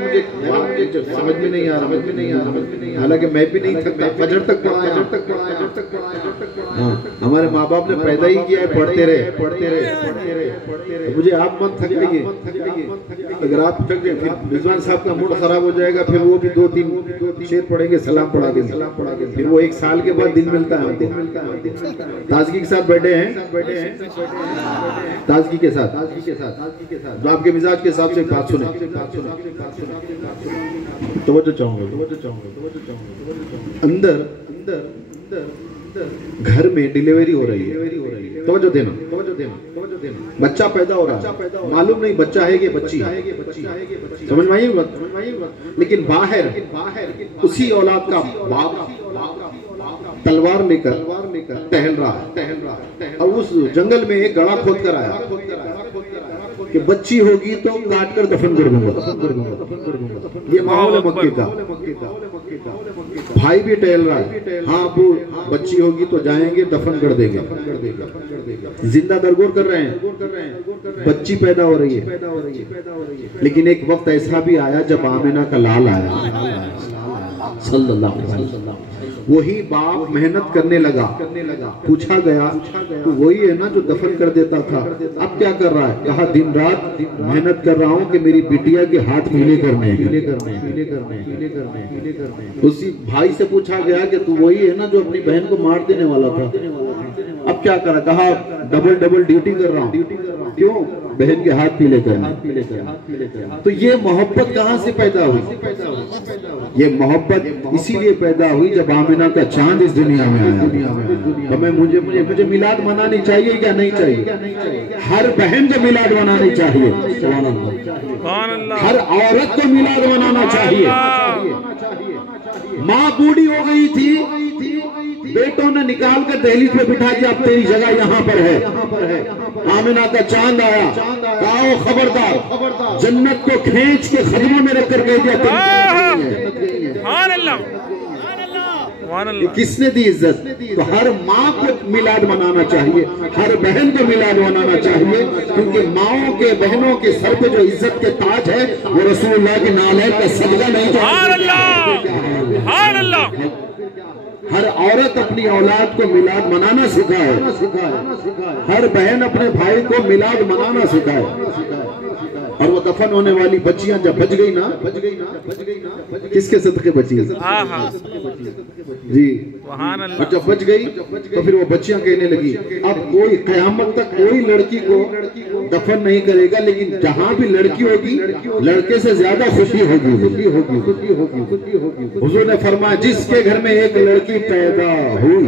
मुझे समझ में नहीं आ रहा, हालांकि मैं भी नहीं थकता, फजर तक हाँ, हमारे माँ बाप ने पैदा ही किया है पढ़ते रहे। मुझे आप मत थकाइए, अगर आप थक गए फिर रिजवान साहब का मूड खराब हो जाएगा, फिर वो भी दो तीन शेर पढ़ेंगे, सलाम पढ़ा देंगे, फिर वो एक साल के बाद दिन मिलता है। ताजगी के साथ बैठे हैं, ताजगी के साथ जो आपके मिजाज के हिसाब से बात सुने, तवज्जो चाहूंगा। अंदर घर में डिलीवरी हो रही है, तवज्जो देना। बच्चा पैदा हो रहा है, मालूम नहीं बच्चा है कि बच्ची है, समझ में आई? लेकिन बाहर उसी औलाद का बाप तलवार लेकर टहल रहा है, और उस जंगल में एक गड़ा खोद कर आया कि बच्ची होगी तो काट कर दफन कर दूंगा। ये माहौल है मक्के का। भाई भी टहल रहा है, हाँ अबू बच्ची होगी तो जाएंगे दफन कर देंगे, जिंदा दरगोर कर रहे हैं, बच्ची पैदा हो रही है। लेकिन एक वक्त ऐसा भी आया जब आमिना का लाल आया सल्लल्लाहु अलैहि वसल्लम, वही बाप मेहनत करने लगा। पूछा गया तो वही है ना जो दफन कर देता था, अब क्या कर रहा है? कहा दिन रात मेहनत कर रहा हूँ कि मेरी बिटिया के हाथ पीले करने। उसी भाई से पूछा गया कि तू वही है ना जो अपनी बहन को मार देने वाला था, अब क्या करा? कहा डबल ड्यूटी कर रहा हूँ। क्यों? बहन के हाथ पीले करना। तो ये मोहब्बत कहाँ से पैदा हुई? ये मोहब्बत इसीलिए पैदा हुई जब आमिना का चांद इस दुनिया में आया। तो मुझे मिलाद मनानी चाहिए क्या नहीं चाहिए? हर बहन को मिलाद मनानी चाहिए, हर औरत को मिलाद मनाना चाहिए। माँ बूढ़ी हो गई थी, बेटों ने निकाल कर दहलीज पे बिठा दिया, अब तेरी जगह यहाँ पर है। आमिना का चांद आया, कहा खबरदार, जन्नत को खींच के खदमों में रखकर कह दिया किसने दी इज्जत? तो हर माँ को मिलाद मनाना चाहिए, हर बहन को मिलाद मनाना चाहिए, क्योंकि माओ के बहनों के सर पे जो इज्जत के ताज है वो रसूलुल्लाह के नाले का सदका नहीं तो। हर औरत अपनी औलाद को मिलाद मनाना सिखाए, हर बहन अपने भाई को मिलाद मनाना सिखाए। और वो दफन होने वाली बच्चियां जब बच गई ना, किसके सदके बची? जी, और जब बच गई तो फिर वो बच्चियां कहने लगी अब कोई कयामत तक कोई लड़की को दफन नहीं करेगा, लेकिन जहां भी लड़की होगी लड़के से ज्यादा खुशी होगी। हुजूर ने फरमाया जिसके घर में एक लड़की पैदा हुई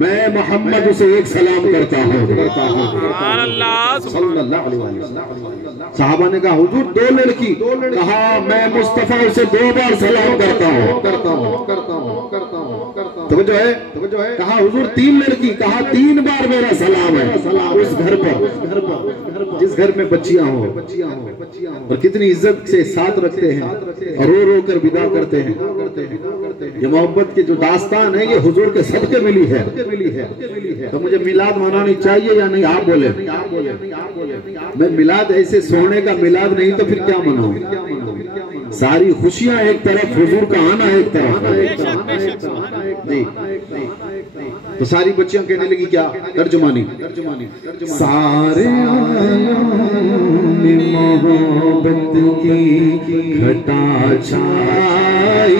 मैं मोहम्मद उसे एक सलाम करता हूँ। साहबा ने कहा हुजूर दो लड़की, कहा मैं मुस्तफा उसे 2 बार सलाम करता हूँ। तो जो है कहा हुजूर 3 लड़की, कहा 3 बार मेरा सलाम है उस घर पर जिस घर में बच्चियां हो। और कितनी इज्जत से साथ रखते हैं और रो रो कर विदा करते हैं। ये मोहब्बत की जो दास्तान है ये हुजूर के सदके मिली है। तो मुझे मिलाद मनानी चाहिए या नहीं? आप बोले। मैं मिलाद ऐसे सोने का मिलाद नहीं तो फिर क्या मनाऊं? सारी खुशियां एक तरफ, हुजूर का आना एक तरफ। जी, तो सारी बच्चियां कहने लगी क्या? तर्जुमानी सारे मोहब्बत की घटा छाई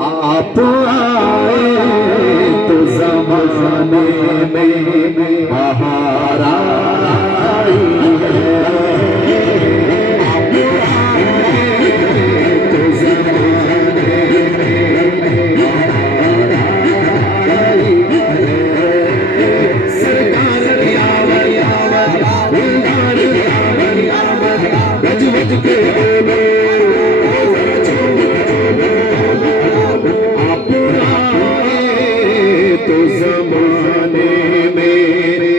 आप आए तो ज़माने में बहार आई आप आए तो ज़माने में बहार आई सरकार की आवत गुलदार की आवत गज गज के बोलो तो ज़माने मेरे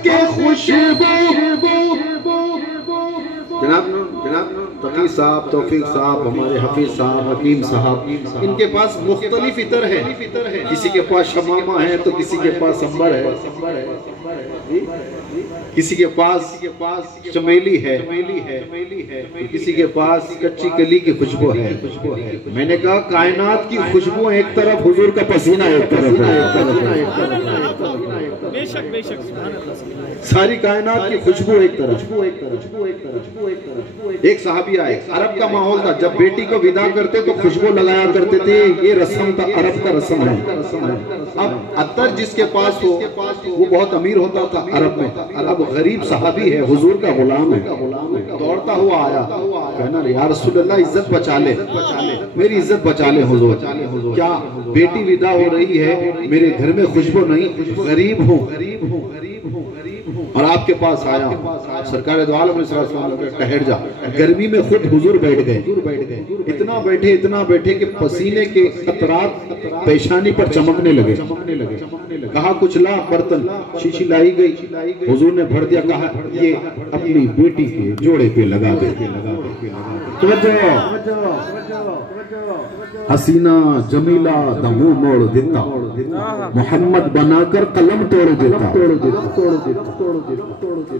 के खुशबू जनाब तकी साहब, तौफीक साहब, हमारे हफीज साहब, हकीम साहब, इनके पास मुख्तलिफ इतर है। किसी के पास शमामा है तो किसी के पास अंबर है, किसी के पास चमेली है, किसी के पास कच्ची कली की खुशबू है। मैंने कहा कायनात की खुशबू एक तरफ, हुजूर का पसीना एक तरफ है। बेशक बेशक सारी कायनात की खुशबू एक तरफ। एक सहाबी आए, अरब का माहौल था, जब बेटी को विदा करते तो खुशबू लगाया करते थे, ये रस्म था, अरब का रस्म है। अब अत्तर जिसके पास हो वो बहुत अमीर होता था अरब में। अब गरीब सहाबी है, हुजूर का गुलाम है, दौड़ता हुआ आया, कहना या रसूलल्लाह इज्जत बचा ले, मेरी इज्जत बचा ले हुजूर। क्या बेटी विदा हो रही है, मेरे घर में खुशबू नहीं, गरीब हूँ और आपके पास आया। सरकार दो आलम ठहर जा। गर्मी में खुद हुजूर बैठ गए, इतना बैठे कि पसीने के कतरात पेशानी पर चमकने लगे। कहा कुछ ला, बर्तन शीशी लाई गई, हुजूर ने भर दिया, कहा ये अपनी बेटी के जोड़े पे लगा दे। हसीना जमीला दमू मोड़ देता, मोहम्मद बनाकर कलम तोड़ देता।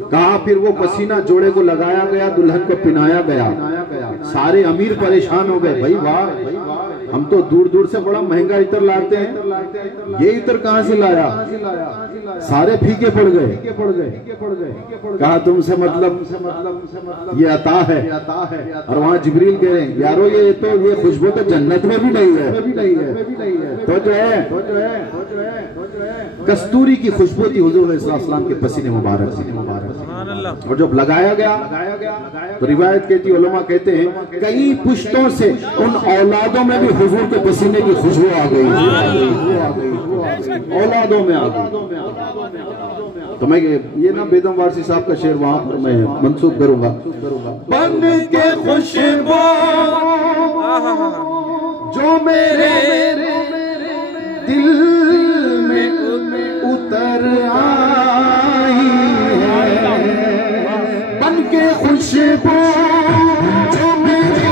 कहा फिर वो पसीना जोड़े को लगाया गया, दुल्हन को पिनाया गया। सारे अमीर परेशान हो गए, भाई वाह, हम तो दूर दूर से बड़ा महंगा इत्र लाते हैं, ये इत्र कहाँ से लाया? सारे फीके पड़ गए। कहा तुमसे मतलब ये अता है। और वहाँ जिब्रील कह रहे हैं यारो ये खुशबू तो जन्नत में भी नहीं है। तो जो है कस्तूरी की खुशबू थी हुजूर अलैहि सलाम के पसीने मुबारक से। और जब लगाया गया तो रिवायत कहती, उलमा कहते हैं कई पुश्तों से उन औलादों में भी हुजूर के पसीने की खुशबू आ गई, औलादों में आ गई। तो मैं ये ना बेदम वारसी साहब का शेर वहां पर मैं मंसूब करूंगा। बन के खुशबू जो मेरे दिल में उतर आई है, बन के खुशबू जो मेरे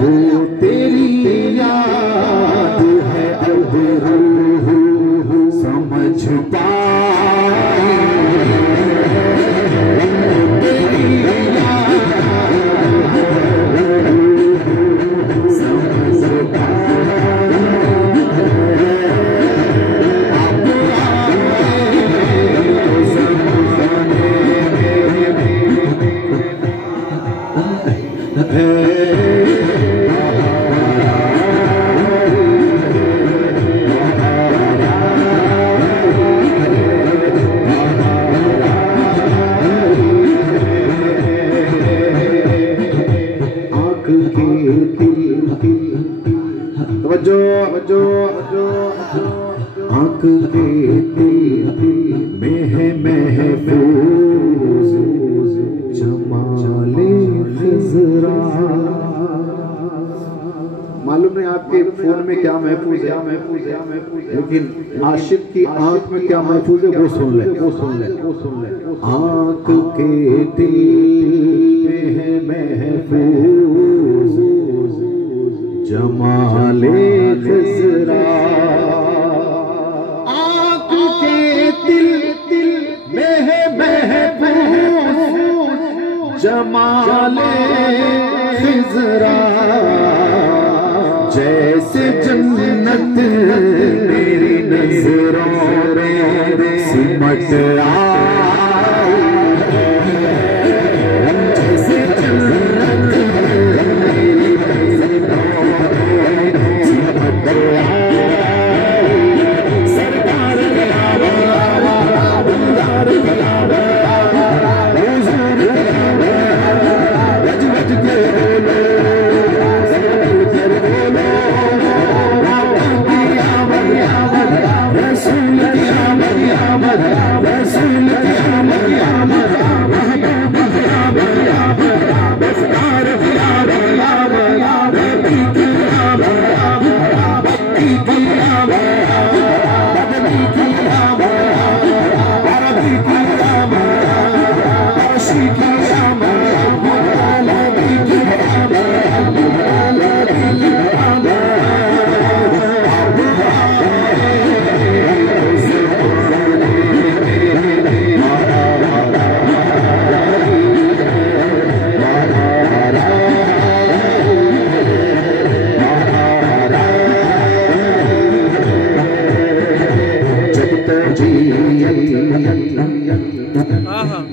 वो तेरी याद है, अब रूह समझ पाई। आँख के महफूज जमाले खिज़रा। मालूम नहीं आपके फोन में क्या महफूज है, लेकिन आशिक की आंख में क्या महफूज है वो सुन ले। आँख के दिल में महफूज जमाले खिज़रा। आँख के दिल में है महफूज जमाले खिज़रा। जैसे जन्नत मेरी नजरों में सिमट आई, जैसे जन्नत मेरी नजरों में सिमट आई। सरकार कलावा बुलंदार कलावा हुजूर कलावा गज गज के बोलो रसूल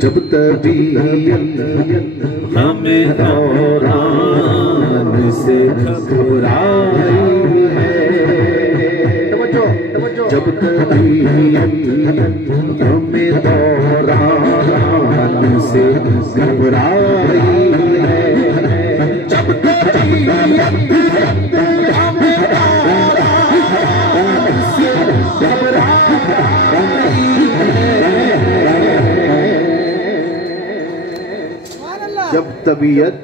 जब तबीयत हमें दौरान से घबराई है, जब तबीयत हमें दौरान से घबराई है, जब तबीयत हमें दौरान से घबराई है, जब तबीयत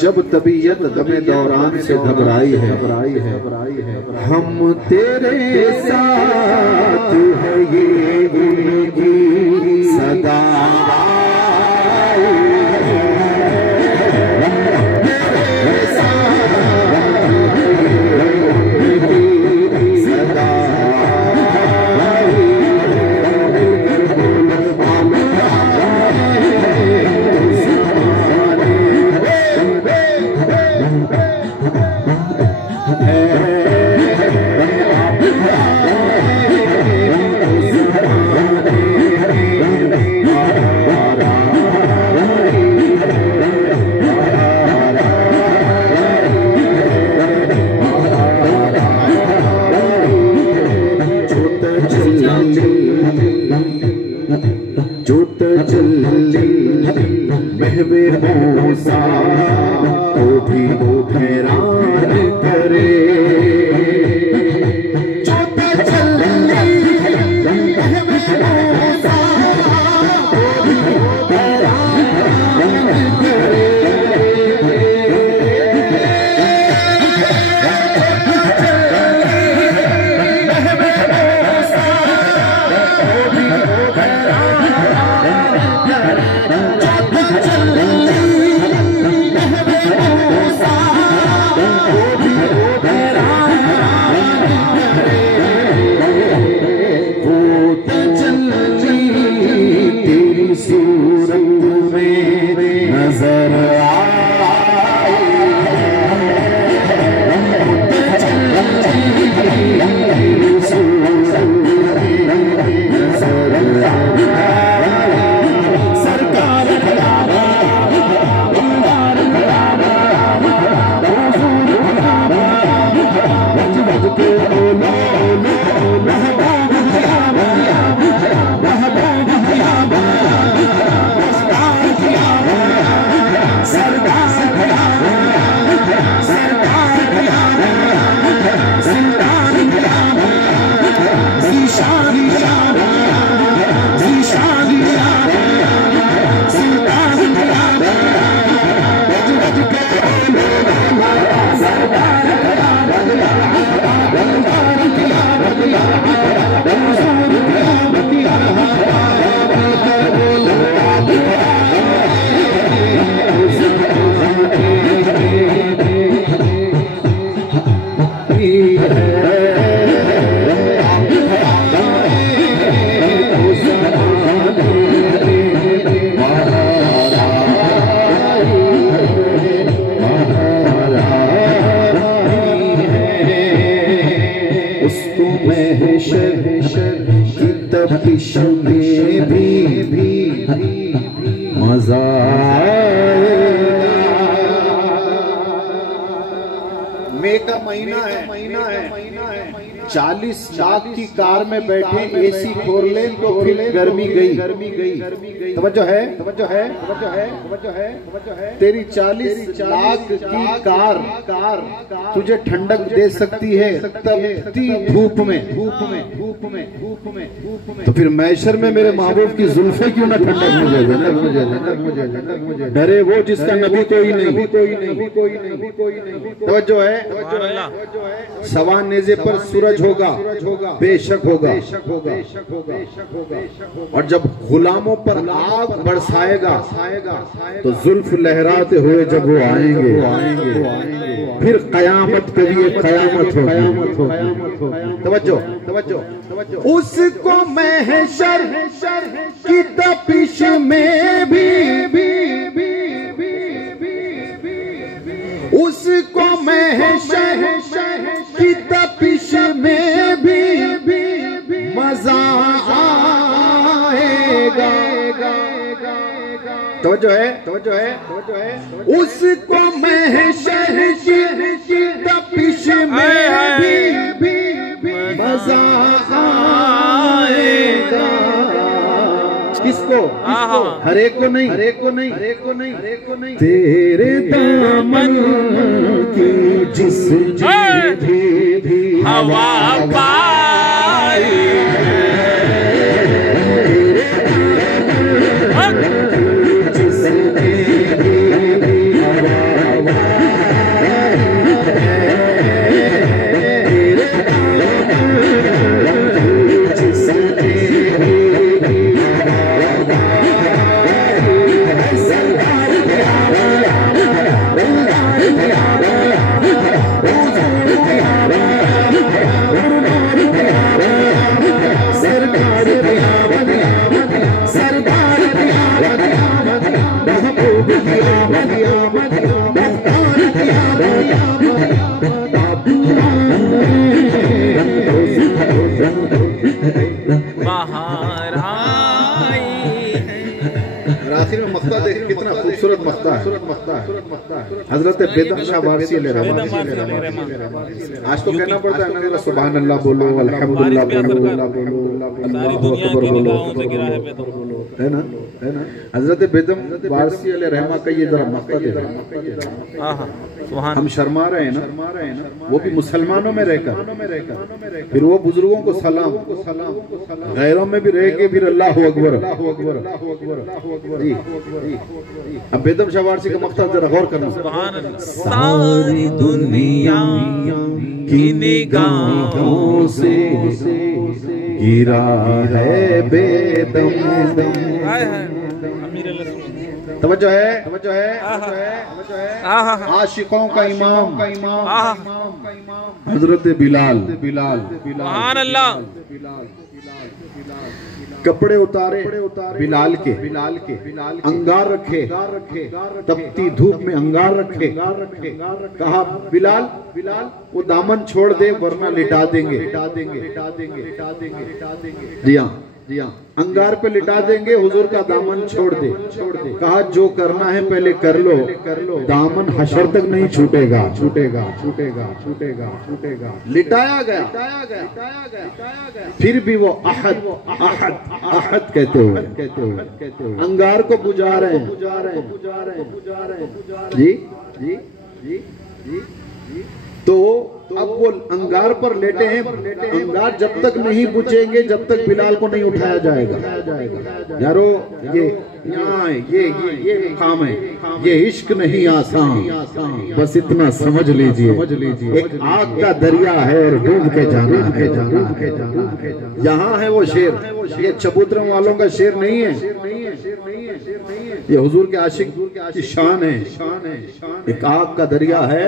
जब तबीयत हमें दौरान से घबराई है, हम तेरे साथ है ये सदा जोत जल्ली महवे मूसा को भी हैरान करे, जोत जल्ली महवे मूसा को भी हैरान करे, सूरत में नजर सरकार की तपिश में भी मजा मई का महीना है 40 लाख की कार में बैठे एसी खोल ले तो फिर गर्मी गई। तवज्जो है तेरी 40 लाख की कार तुझे ठंडक दे सकती है तपती धूप में। तो फिर मैशर में मेरे महबूब की जुल्फे क्यों ना ठंडक मुझे डरे वो जिसका नबी कोई नहीं। तवज्जो है सवा नेज़े पर सूरज होगा बेशक होगा और जब गुलामों पर आग बरसाएगा तो जुल्फ लहराते हुए जब वो आएंगे फिर कयामत पे भी कयामत हो। तवज्जो उसको महशर की तपिश में भी उसको महशर की तपिश में भी मजा आएगा। तवज्जो है, तवज्जो है, तवज्जो है। उसको महशर की तपिश में भी मजा आएगा। किसको? हर एक को नहीं, हर एक को नहीं, हर एक को नहीं, हर एक को नहीं। तेरे दामन की जिस भी हवा पाई, आखिर में मक्ता देख कितना खूबसूरत मक्ता है। हजरत बेदम शाह वारसी अलैहिर्रहमा। आज तो कहना पड़ता है ना, सुभान अल्लाह बोलो, अल्हम्दुलिल्लाह बोलो, अल्लाहु अकबर बोलो, है ना, है ना। हजरत बेदम वारसी अलैहिर्रहमा का ये जरा मक्ता देखो। हम शर्मा रहे हैं ना, वो भी मुसलमानों में रहकर, फिर वो बुजुर्गों को सलाम, गैरों में भी रह के फिर अल्लाहु अकबर, अल्लाहु अकबर, अल्लाहु अकबर, अल्लाहु अकबर। जी अब बेदम शाह वारसी का मक्ता जरा गौर करना। सारी दुनिया की निगाहों से गिरा है बेदम। तवज्जो है, तवज्जो है, आशिकों का इमाम हजरत बिलाल, सुभान अल्लाह। कपड़े उतारे बिलाल के, अंगार रखे, तपती धूप में अंगार रखे, कहा बिलाल, वो दामन छोड़ दे वरना लिटा देंगे। जी हाँ, जी हाँ, अंगार पे लिटा देंगे, हुजूर का दामन छोड़ दे। कहा जो करना है पहले कर लो, दामन हशर तक नहीं छूटेगा, छूटेगा, छूटेगा, छूटेगा, छूटेगा। लिटाया गया, फिर भी वो अहद, अहद, अहद कहते हुए अंगार को बुझा रहे हैं। जी जी जी जी। तो अब वो अंगार पर लेटे हैं, अंगार जब तक नहीं बुझेंगे जब तक बिलाल को नहीं उठाया जाएगा। यारो ये यहाँ ये काम है, ये इश्क नहीं आसान, बस इतना समझ लीजिए। एक आग का दरिया है और डूब के जाना है, यहाँ है वो शेर। ये चबूतरों वालों का शेर नहीं है, ये हुजूर के आशिक की शान है। एक आग का दरिया है,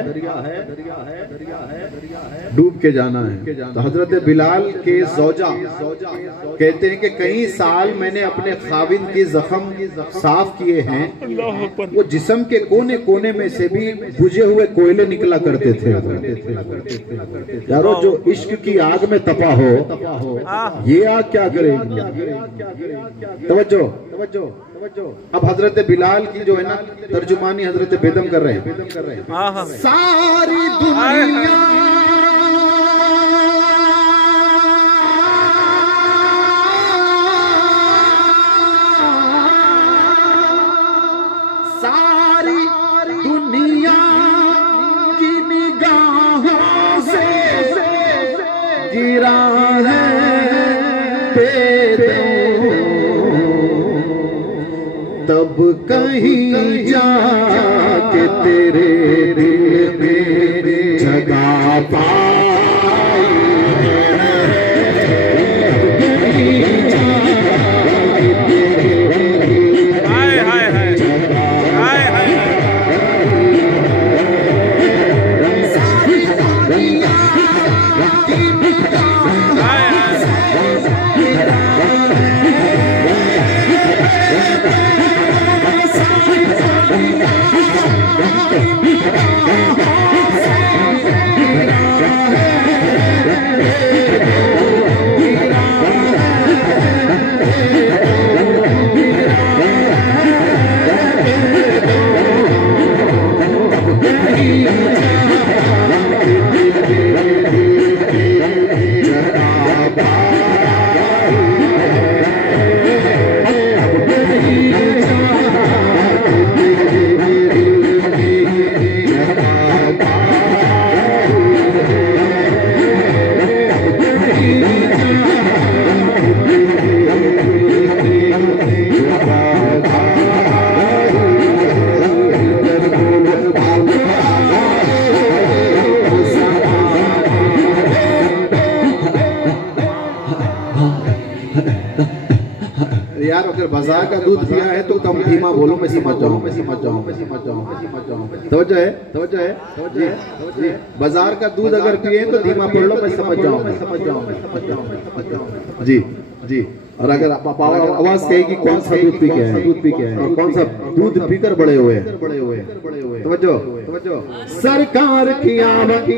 डूब के जाना है। तो हजरत बिलाल के ज़ौजा कहते हैं कि कई साल मैंने अपने खाविंद के जख्म साफ किए हैं, वो जिस्म के कोने कोने में से भी बुझे हुए कोयले निकला करते थे। यारो जो इश्क की आग में तपा हो, ये आग क्या करेगी? तवज्जो, तवज्जो, तवज्जो। अब हजरत बिलाल की जो है ना तर्जुमानी हजरत बेदम कर रहे हैं। सारी दुनिया की निगाहों से गिरा है बेदम, तब कहीं जाके तेरे दिल में जगह पाई। अगर बाजार का दूध पिया है तो कम धीमा बोलो, मैं समझ जाऊँ। तवज्जो है जी। बाजार का दूध अगर पिए तो धीमा पढ़ लो, मैं समझ जाऊँ जी जी। और अगर आवाज कहेगी कौन सा दूध पी के है, और कौन सा दूध पीकर बड़े हुए हैं। तवज्जो। सरकार की आमद,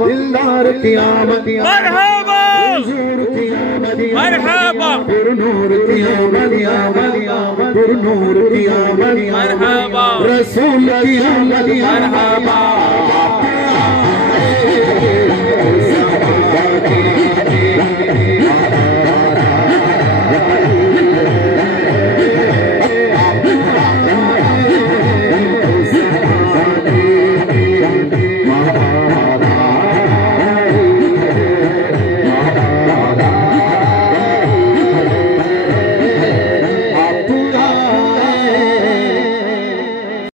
दिलदार की आमद, मरहबा हुजूर की आमद, मरहबा पुरनूर की आमद, पुरनूर की आमद, मरहबा रसूल की आमद, मरहबा